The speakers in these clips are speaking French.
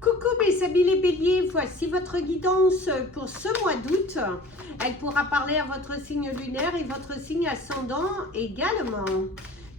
Coucou mes amis les béliers, voici votre guidance pour ce mois d'août. Elle pourra parler à votre signe lunaire et votre signe ascendant également.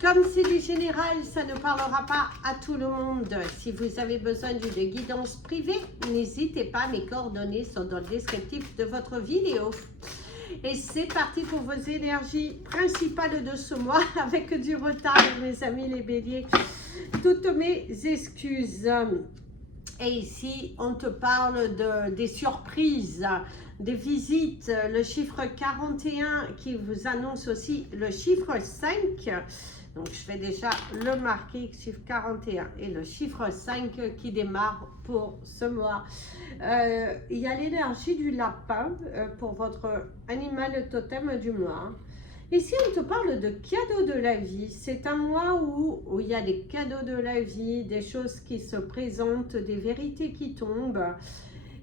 Comme c'est du général, ça ne parlera pas à tout le monde. Si vous avez besoin d'une guidance privée, n'hésitez pas, mes coordonnées sont dans le descriptif de votre vidéo. Et c'est parti pour vos énergies principales de ce mois, avec du retard mes amis les béliers. Toutes mes excuses. Et ici, on te parle des surprises, des visites, le chiffre 41 qui vous annonce aussi le chiffre 5. Donc, je vais déjà le marquer, chiffre 41 et le chiffre 5 qui démarre pour ce mois. Il y a l'énergie du lapin pour votre animal totem du mois. Ici, on te parle de cadeaux de la vie. C'est un mois où il y a des cadeaux de la vie, des choses qui se présentent, des vérités qui tombent.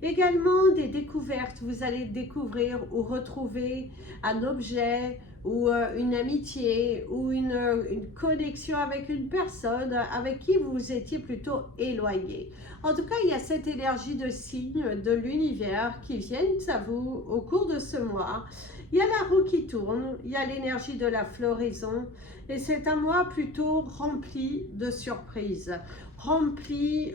Également des découvertes. Vous allez découvrir ou retrouver un objet ou une amitié ou une connexion avec une personne avec qui vous étiez plutôt éloigné. En tout cas, il y a cette énergie de signes de l'univers qui viennent à vous au cours de ce mois. Il y a la roue qui tourne, il y a l'énergie de la floraison et c'est un mois plutôt rempli de surprises, rempli,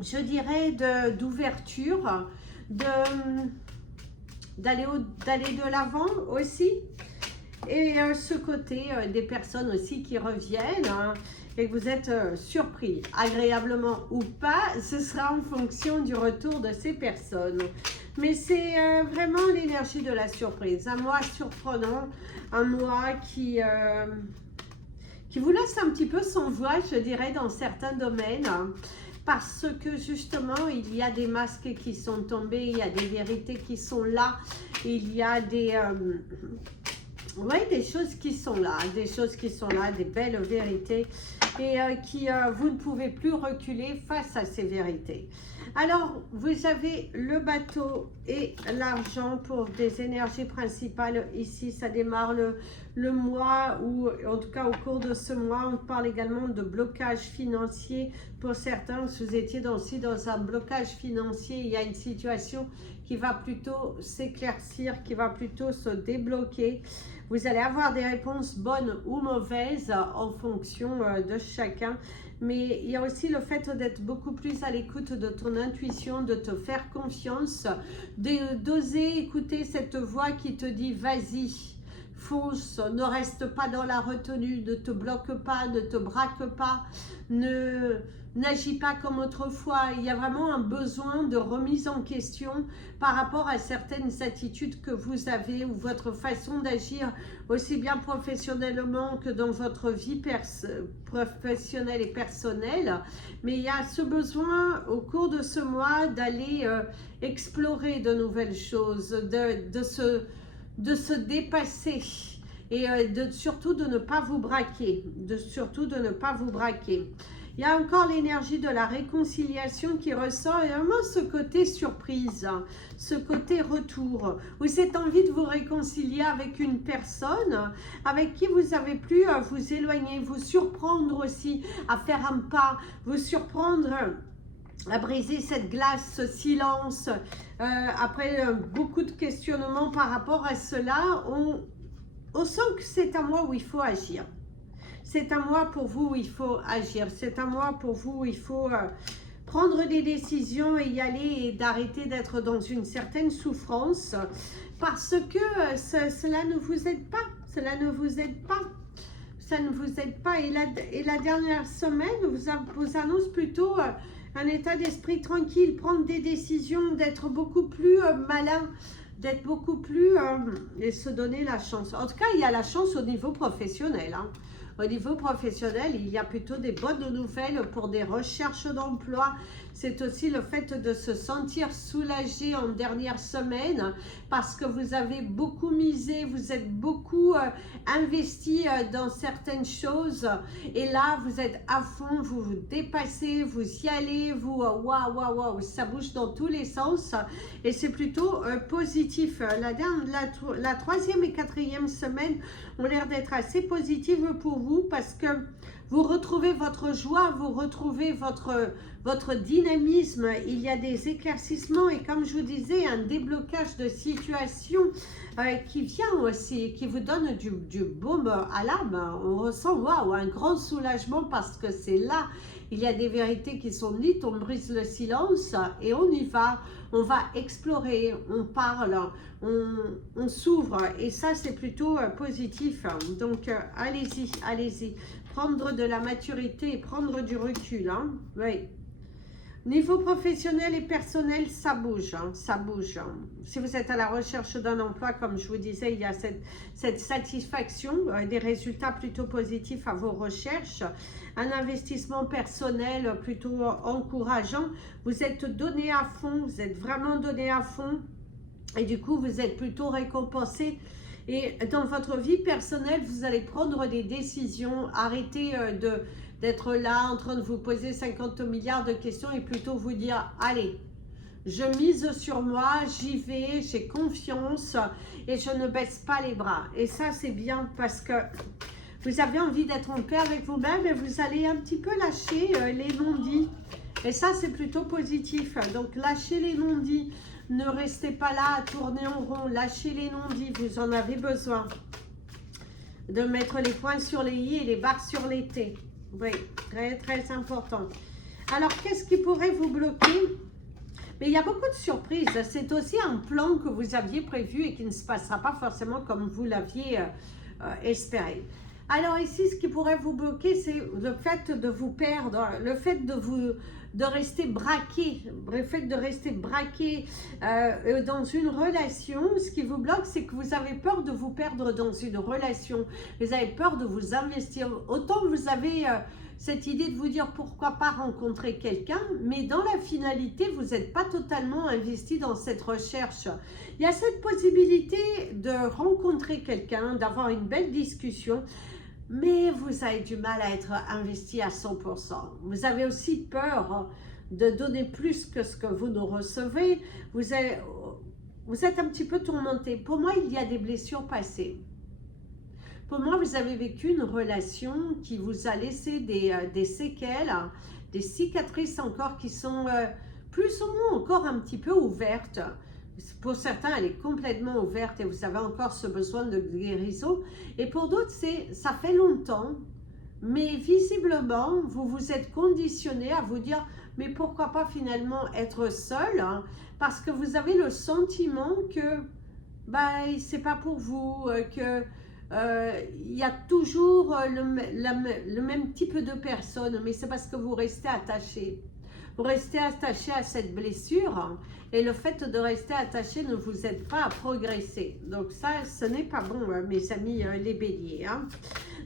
je dirais, d'ouverture, d'aller de l'avant aussi. Et ce côté des personnes aussi qui reviennent hein, et que vous êtes surpris, agréablement ou pas, ce sera en fonction du retour de ces personnes. Mais c'est vraiment l'énergie de la surprise, un mois surprenant, un mois qui vous laisse un petit peu sans voix, je dirais, dans certains domaines. Parce que justement, il y a des masques qui sont tombés, il y a des vérités qui sont là, il y a des choses qui sont là, des belles vérités et vous ne pouvez plus reculer face à ces vérités. Alors, vous avez le bateau et l'argent pour des énergies principales. Ici, ça démarre le mois ou en tout cas au cours de ce mois, on parle également de blocage financier. Pour certains, vous étiez aussi dans un blocage financier. Il y a une situation qui va plutôt s'éclaircir, qui va plutôt se débloquer. Vous allez avoir des réponses bonnes ou mauvaises en fonction de chacun. Mais il y a aussi le fait d'être beaucoup plus à l'écoute de ton intuition, de te faire confiance, d'oser écouter cette voix qui te dit vas-y, fonce, ne reste pas dans la retenue, ne te bloque pas, ne te braque pas, n'agis pas comme autrefois. Il y a vraiment un besoin de remise en question par rapport à certaines attitudes que vous avez ou votre façon d'agir aussi bien professionnellement que dans votre vie professionnelle et personnelle. Mais il y a ce besoin au cours de ce mois d'aller explorer de nouvelles choses, de se dépasser et surtout de ne pas vous braquer, Il y a encore l'énergie de la réconciliation qui ressort et vraiment ce côté surprise, ce côté retour, où cette envie de vous réconcilier avec une personne avec qui vous avez pu vous éloigner, vous surprendre aussi à faire un pas, vous surprendre à briser cette glace, ce silence. Après beaucoup de questionnements par rapport à cela, on sent que c'est un mois où il faut agir. C'est un mois pour vous où il faut agir. C'est un mois pour vous où il faut prendre des décisions et y aller et d'arrêter d'être dans une certaine souffrance parce que cela ne vous aide pas. Cela ne vous aide pas. Ça ne vous aide pas. Et la dernière semaine vous annonce plutôt un état d'esprit tranquille, prendre des décisions, d'être beaucoup plus malin, d'être beaucoup plus et se donner la chance. En tout cas, il y a la chance au niveau professionnel. Hein. Au niveau professionnel, il y a plutôt des bonnes nouvelles pour des recherches d'emploi. C'est aussi le fait de se sentir soulagé en dernière semaine parce que vous avez beaucoup misé, vous êtes beaucoup investi dans certaines choses et là vous êtes à fond, vous vous dépassez, vous y allez, vous waouh, ça bouge dans tous les sens et c'est plutôt positif. La troisième et quatrième semaine ont l'air d'être assez positives pour vous parce que Vous retrouvez votre joie, vous retrouvez votre dynamisme. Il y a des éclaircissements et comme je vous disais, un déblocage de situation qui vient aussi, qui vous donne du baume à l'âme. On ressent, waouh, un grand soulagement parce que c'est là, il y a des vérités qui sont dites, on brise le silence et on y va. On va explorer, on parle, on s'ouvre et ça c'est plutôt positif. Donc allez-y, allez-y. Prendre de la maturité et prendre du recul. Hein. Oui. Niveau professionnel et personnel, ça bouge, hein, ça bouge. Si vous êtes à la recherche d'un emploi, comme je vous disais, il y a cette satisfaction, des résultats plutôt positifs à vos recherches, un investissement personnel plutôt encourageant. Vous êtes donné à fond, vous êtes vraiment donné à fond et du coup, vous êtes plutôt récompensé. Et dans votre vie personnelle, vous allez prendre des décisions, arrêtez d'être là en train de vous poser 50 milliards de questions et plutôt vous dire, allez, je mise sur moi, j'y vais, j'ai confiance et je ne baisse pas les bras. Et ça, c'est bien parce que vous avez envie d'être en paix avec vous-même et vous allez un petit peu lâcher les non-dits. Et ça, c'est plutôt positif. Donc, lâchez les non-dits. Ne restez pas là à tourner en rond. Lâchez les non-dits. Vous en avez besoin. De mettre les points sur les i et les barres sur les t. Oui, très, très important. Alors, qu'est-ce qui pourrait vous bloquer? Mais il y a beaucoup de surprises. C'est aussi un plan que vous aviez prévu et qui ne se passera pas forcément comme vous l'aviez espéré. Alors ici, ce qui pourrait vous bloquer, c'est le fait de vous perdre, le fait de rester braqué, le fait de rester braqué dans une relation. Ce qui vous bloque, c'est que vous avez peur de vous perdre dans une relation. Vous avez peur de vous investir. Autant vous avez cette idée de vous dire pourquoi pas rencontrer quelqu'un, mais dans la finalité, vous n'êtes pas totalement investi dans cette recherche. Il y a cette possibilité de rencontrer quelqu'un, d'avoir une belle discussion, mais vous avez du mal à être investi à 100%. Vous avez aussi peur de donner plus que ce que vous nous recevez. Vous êtes un petit peu tourmenté. Pour moi, il y a des blessures passées. Pour moi, vous avez vécu une relation qui vous a laissé des séquelles, des cicatrices encore qui sont plus ou moins encore un petit peu ouvertes. Pour certains, elle est complètement ouverte et vous avez encore ce besoin de guérison. Et pour d'autres, ça fait longtemps, mais visiblement, vous vous êtes conditionné à vous dire, mais pourquoi pas finalement être seul, hein, parce que vous avez le sentiment que c'est pas pour vous, que il y a toujours le même type de personne, mais c'est parce que vous restez attaché. Vous restez attaché à cette blessure et le fait de rester attaché ne vous aide pas à progresser. Donc ça, ce n'est pas bon, mes amis les béliers. Hein.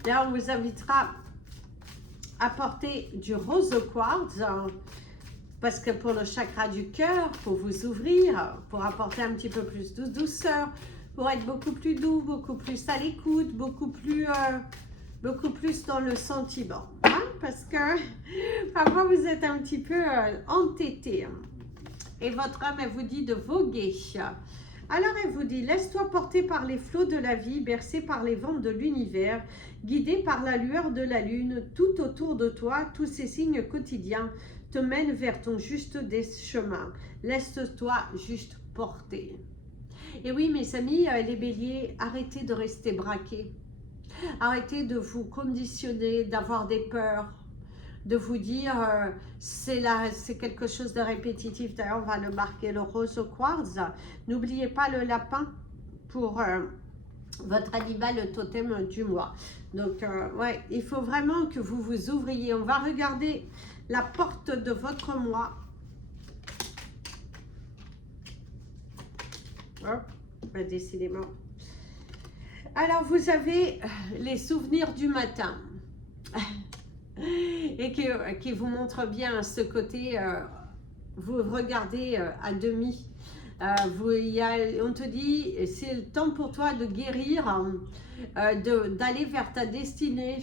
Là, on vous invitera à porter du rose quartz hein, parce que pour le chakra du cœur, pour vous ouvrir, pour apporter un petit peu plus de douceur, pour être beaucoup plus doux, beaucoup plus à l'écoute, beaucoup plus dans le sentiment. Hein, parce que parfois vous êtes un petit peu entêté. Hein, et votre âme, elle vous dit de voguer. Alors elle vous dit, laisse-toi porter par les flots de la vie, bercé par les vents de l'univers, guidé par la lueur de la lune, tout autour de toi, tous ces signes quotidiens te mènent vers ton juste des chemins. Laisse-toi juste porter. Et oui, mes amis, les béliers, arrêtez de rester braqués. Arrêtez de vous conditionner, d'avoir des peurs, de vous dire c'est quelque chose de répétitif. D'ailleurs, on va le marquer, le rose quartz. N'oubliez pas le lapin pour votre animal totem du mois. Donc, ouais, il faut vraiment que vous vous ouvriez. On va regarder la porte de votre mois. Oh, décidément. Alors, vous avez les souvenirs du matin et qui vous montrent bien ce côté, vous regardez à demi. On te dit, c'est le temps pour toi de guérir, d'aller vers ta destinée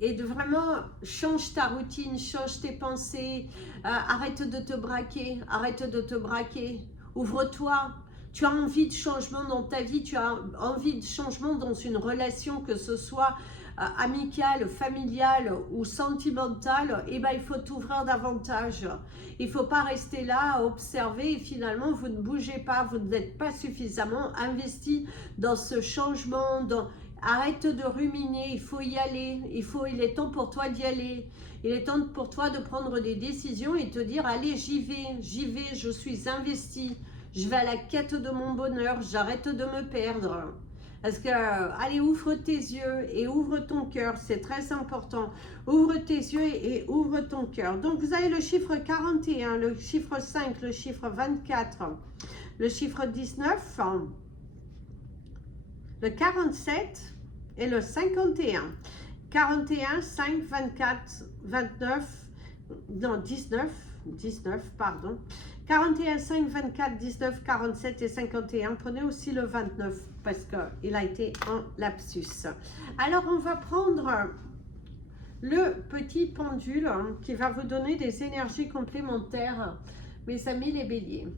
et de vraiment change ta routine, change tes pensées, arrête de te braquer, ouvre-toi. Tu as envie de changement dans ta vie, tu as envie de changement dans une relation, que ce soit amicale, familiale ou sentimentale, eh ben, il faut t'ouvrir davantage. Il ne faut pas rester là à observer et finalement vous ne bougez pas, vous n'êtes pas suffisamment investi dans ce changement. Arrête de ruminer, il faut y aller, il est temps pour toi d'y aller. Il est temps pour toi de prendre des décisions et te dire allez j'y vais, je suis investi, je vais à la quête de mon bonheur, j'arrête de me perdre. Parce que, allez, ouvre tes yeux et ouvre ton cœur, c'est très important. Ouvre tes yeux et ouvre ton cœur. Donc, vous avez le chiffre 41, le chiffre 5, le chiffre 24, le chiffre 19, le 47 et le 51. 41, 5, 24, 29, non, 19, pardon. 41, 5, 24, 19, 47 et 51. Prenez aussi le 29 parce qu'il a été en lapsus. Alors, on va prendre le petit pendule qui va vous donner des énergies complémentaires, mes amis les béliers.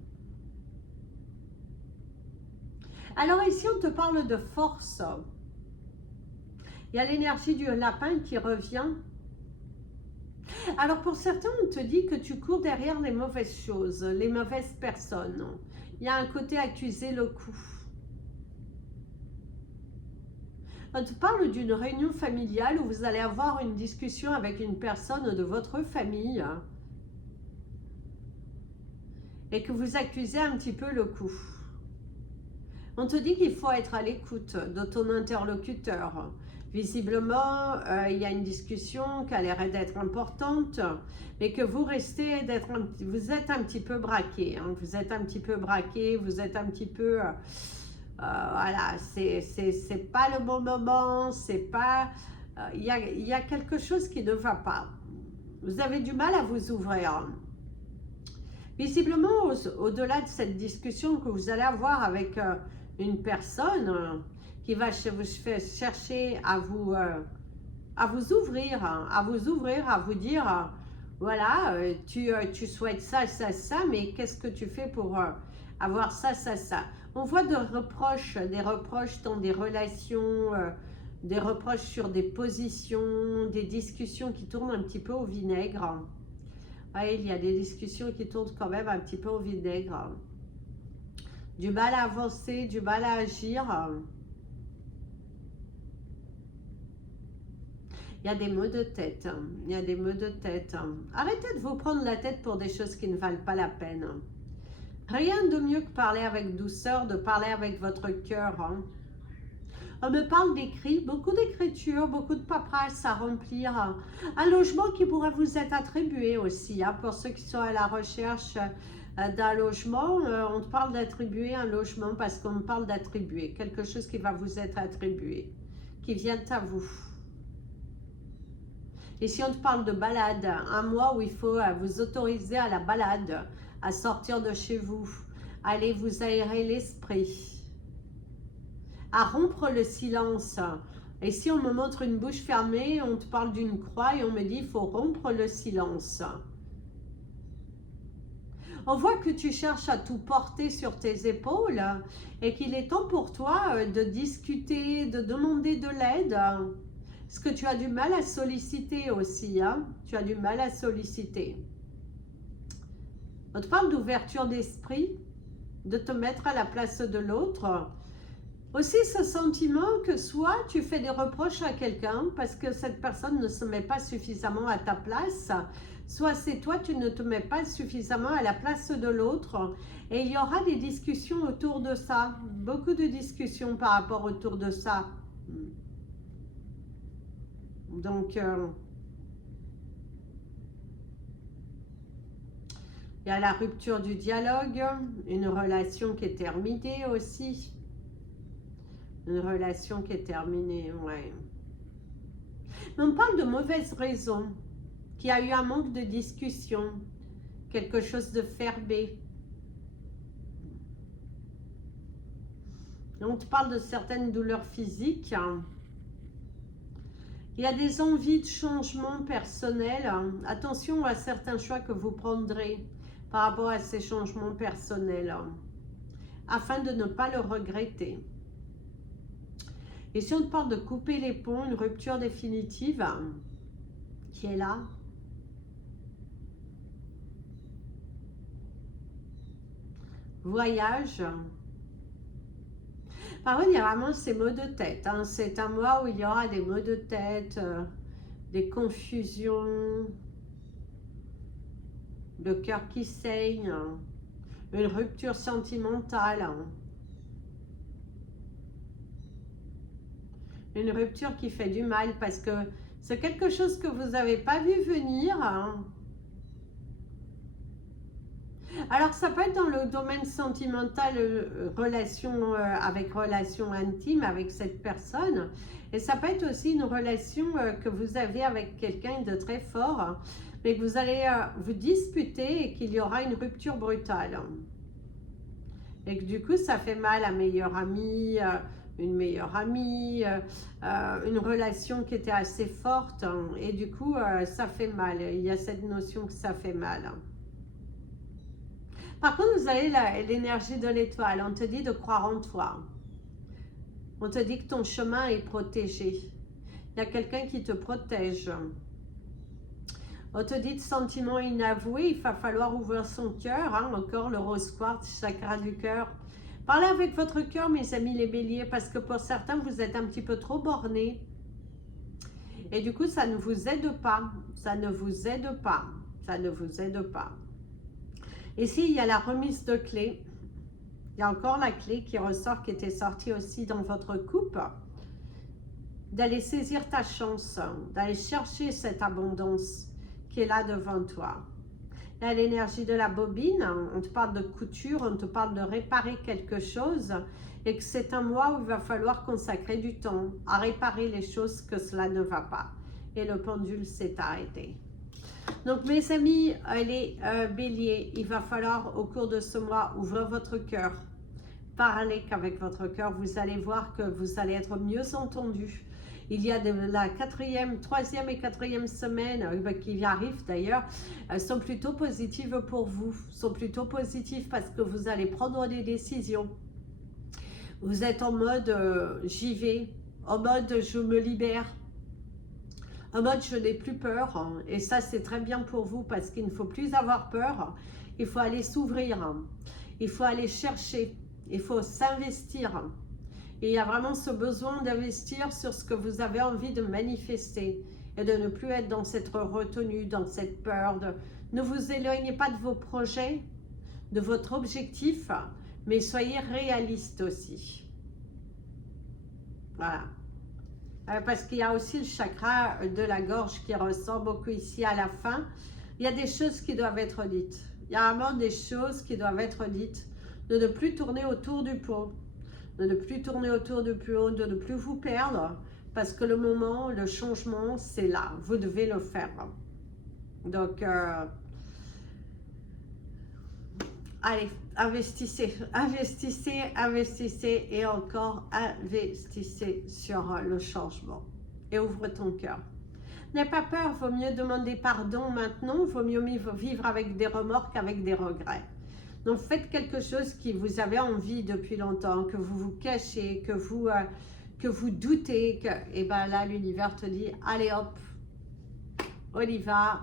Alors ici, on te parle de force. Il y a l'énergie du lapin qui revient. Alors pour certains, on te dit que tu cours derrière les mauvaises choses, les mauvaises personnes. Il y a un côté accuser le coup. On te parle d'une réunion familiale où vous allez avoir une discussion avec une personne de votre famille et que vous accusez un petit peu le coup. On te dit qu'il faut être à l'écoute de ton interlocuteur. Visiblement, il y a une discussion qui a l'air d'être importante, mais que vous restez vous êtes un petit peu braqué. Hein, vous êtes un petit peu braqué, vous êtes un petit peu... voilà, c'est pas le bon moment, c'est pas... Il y a quelque chose qui ne va pas. Vous avez du mal à vous ouvrir. Visiblement, au-delà de cette discussion que vous allez avoir avec une personne qui va vous chercher à vous ouvrir, à vous dire, voilà, tu souhaites ça, ça, ça, mais qu'est-ce que tu fais pour avoir ça, ça, ça. On voit des reproches dans des relations, des reproches sur des positions, des discussions qui tournent un petit peu au vinaigre. Ouais, il y a des discussions qui tournent quand même un petit peu au vinaigre. Du mal à avancer, du mal à agir. Il y a des maux de tête. Il y a des maux de tête. Arrêtez de vous prendre la tête pour des choses qui ne valent pas la peine. Rien de mieux que parler avec douceur, de parler avec votre cœur. On me parle d'écrit, beaucoup d'écriture, beaucoup de paperasse à remplir. Un logement qui pourrait vous être attribué aussi. Pour ceux qui sont à la recherche d'un logement, on te parle d'attribuer un logement parce qu'on me parle d'attribuer. Quelque chose qui va vous être attribué, qui vient à vous. Et si on te parle de balade, un mois où il faut vous autoriser à la balade, à sortir de chez vous, allez vous aérer l'esprit, à rompre le silence. Et si on me montre une bouche fermée, on te parle d'une croix et on me dit il faut rompre le silence. On voit que tu cherches à tout porter sur tes épaules et qu'il est temps pour toi de discuter, de demander de l'aide. Parce que tu as du mal à solliciter aussi. Tu as du mal à solliciter. On te parle d'ouverture d'esprit, de te mettre à la place de l'autre. Aussi ce sentiment que soit tu fais des reproches à quelqu'un parce que cette personne ne se met pas suffisamment à ta place, soit c'est toi, tu ne te mets pas suffisamment à la place de l'autre. Et il y aura des discussions autour de ça, beaucoup de discussions par rapport autour de ça. Donc, il y a la rupture du dialogue, une relation qui est terminée aussi. Une relation qui est terminée, ouais. Mais on parle de mauvaises raisons, qu'il y a eu un manque de discussion, quelque chose de fermé. On te parle de certaines douleurs physiques. Il y a des envies de changement personnel. Attention à certains choix que vous prendrez par rapport à ces changements personnels, afin de ne pas le regretter. Et si on te parle de couper les ponts, une rupture définitive qui est là. Voyage. Par contre, il y a vraiment ces maux de tête. Hein. C'est un mois où il y aura des maux de tête, des confusions, le cœur qui saigne, une rupture sentimentale. Une rupture qui fait du mal parce que c'est quelque chose que vous n'avez pas vu venir. Alors ça peut être dans le domaine sentimental, relation avec relation intime avec cette personne. Et ça peut être aussi une relation que vous avez avec quelqu'un de très fort, mais que vous allez vous disputer et qu'il y aura une rupture brutale. Et que du coup ça fait mal à meilleure amie, une meilleure amie, une relation qui était assez forte, hein, et du coup ça fait mal, il y a cette notion que ça fait mal. Par contre, vous avez l'énergie de l'étoile, on te dit de croire en toi, on te dit que ton chemin est protégé, il y a quelqu'un qui te protège, on te dit de sentiments inavoués, il va falloir ouvrir son cœur, hein, encore le rose quartz, chakra du cœur. Parlez avec votre cœur, mes amis les béliers, parce que pour certains, vous êtes un petit peu trop bornés. Et du coup, ça ne vous aide pas. Ça ne vous aide pas. Ça ne vous aide pas. Ici, il y a la remise de clé. Il y a encore la clé qui ressort, qui était sortie aussi dans votre coupe. D'aller saisir ta chance, d'aller chercher cette abondance qui est là devant toi. Il y a l'énergie de la bobine, on te parle de couture, on te parle de réparer quelque chose et que c'est un mois où il va falloir consacrer du temps à réparer les choses que cela ne va pas. Et le pendule s'est arrêté. Donc mes amis, les béliers, il va falloir au cours de ce mois ouvrir votre cœur. Parlez qu'avec votre cœur, vous allez voir que vous allez être mieux entendus. Il y a la troisième et quatrième semaine qui arrivent d'ailleurs, sont plutôt positives pour vous, sont plutôt positives parce que vous allez prendre des décisions. Vous êtes en mode j'y vais, en mode je me libère, en mode je n'ai plus peur, hein, et ça c'est très bien pour vous parce qu'il ne faut plus avoir peur, il faut aller s'ouvrir, il faut aller chercher, il faut s'investir. Et il y a vraiment ce besoin d'investir sur ce que vous avez envie de manifester et de ne plus être dans cette retenue, dans cette peur. Ne vous éloignez pas de vos projets, de votre objectif, mais soyez réaliste aussi. Voilà. Parce qu'il y a aussi le chakra de la gorge qui ressort beaucoup ici à la fin. Il y a des choses qui doivent être dites. Il y a vraiment des choses qui doivent être dites. De ne plus tourner autour du pot. De ne plus tourner autour du pot, de ne plus vous perdre, parce que le moment, le changement, c'est là, vous devez le faire. Donc, allez, investissez, investissez, investissez et encore investissez sur le changement et ouvre ton cœur. N'aie pas peur, vaut mieux demander pardon maintenant, vaut mieux vivre avec des remords qu'avec des regrets. Donc faites quelque chose qui vous avez envie depuis longtemps, que vous vous cachez, que vous doutez, et bien là l'univers te dit allez hop, on y va,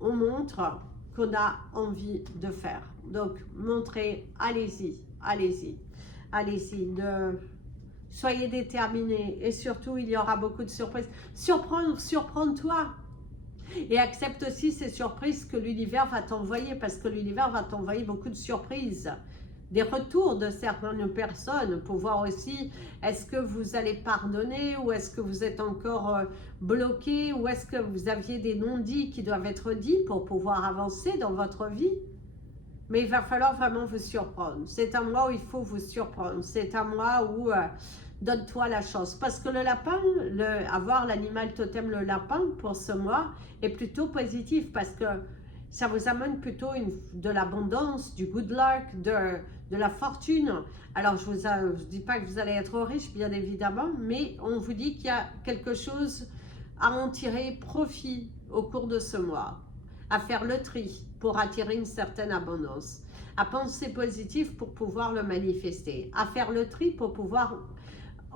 on montre qu'on a envie de faire. Donc montrez, allez-y, allez-y, allez-y, soyez déterminés et surtout il y aura beaucoup de surprises. Surprends-toi. Et accepte aussi ces surprises que l'univers va t'envoyer, parce que l'univers va t'envoyer beaucoup de surprises. Des retours de certaines personnes pour voir aussi est-ce que vous allez pardonner ou est-ce que vous êtes encore bloqué ou est-ce que vous aviez des non-dits qui doivent être dits pour pouvoir avancer dans votre vie. Mais il va falloir vraiment vous surprendre. C'est un mois où il faut vous surprendre. C'est un mois où... donne-toi la chance. Parce que le lapin, avoir l'animal totem, le lapin, pour ce mois, est plutôt positif. Parce que ça vous amène plutôt de l'abondance, du good luck, de la fortune. Alors, je ne dis pas que vous allez être riche, bien évidemment, mais on vous dit qu'il y a quelque chose à en tirer profit au cours de ce mois. À faire le tri pour attirer une certaine abondance. À penser positif pour pouvoir le manifester. À faire le tri pour pouvoir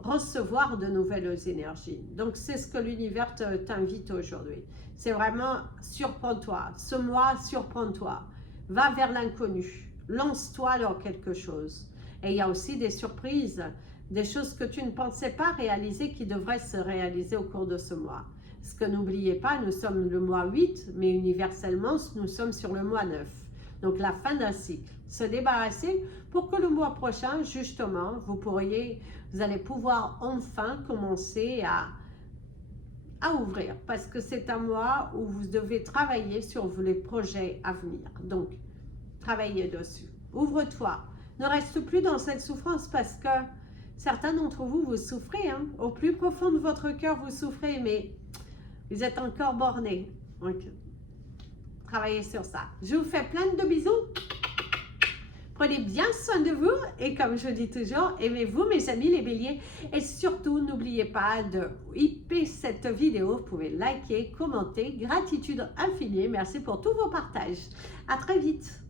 recevoir de nouvelles énergies. Donc, c'est ce que l'univers t'invite aujourd'hui. C'est vraiment, surprends-toi. Ce mois, surprends-toi. Va vers l'inconnu. Lance-toi dans quelque chose. Et il y a aussi des surprises, des choses que tu ne pensais pas réaliser qui devraient se réaliser au cours de ce mois. Parce que n'oubliez pas, nous sommes le mois 8, mais universellement, nous sommes sur le mois 9. Donc la fin d'un cycle. Se débarrasser pour que le mois prochain, justement, vous allez pouvoir enfin commencer à ouvrir. Parce que c'est un mois où vous devez travailler sur les projets à venir. Donc, travaillez dessus. Ouvre-toi. Ne reste plus dans cette souffrance parce que certains d'entre vous, vous souffrez. Hein? Au plus profond de votre cœur, vous souffrez, mais vous êtes encore borné. Donc, travaillez sur ça. Je vous fais plein de bisous. Prenez bien soin de vous et comme je dis toujours, aimez-vous mes amis les béliers. Et surtout, n'oubliez pas de hyper cette vidéo. Vous pouvez liker, commenter. Gratitude infinie. Merci pour tous vos partages. À très vite.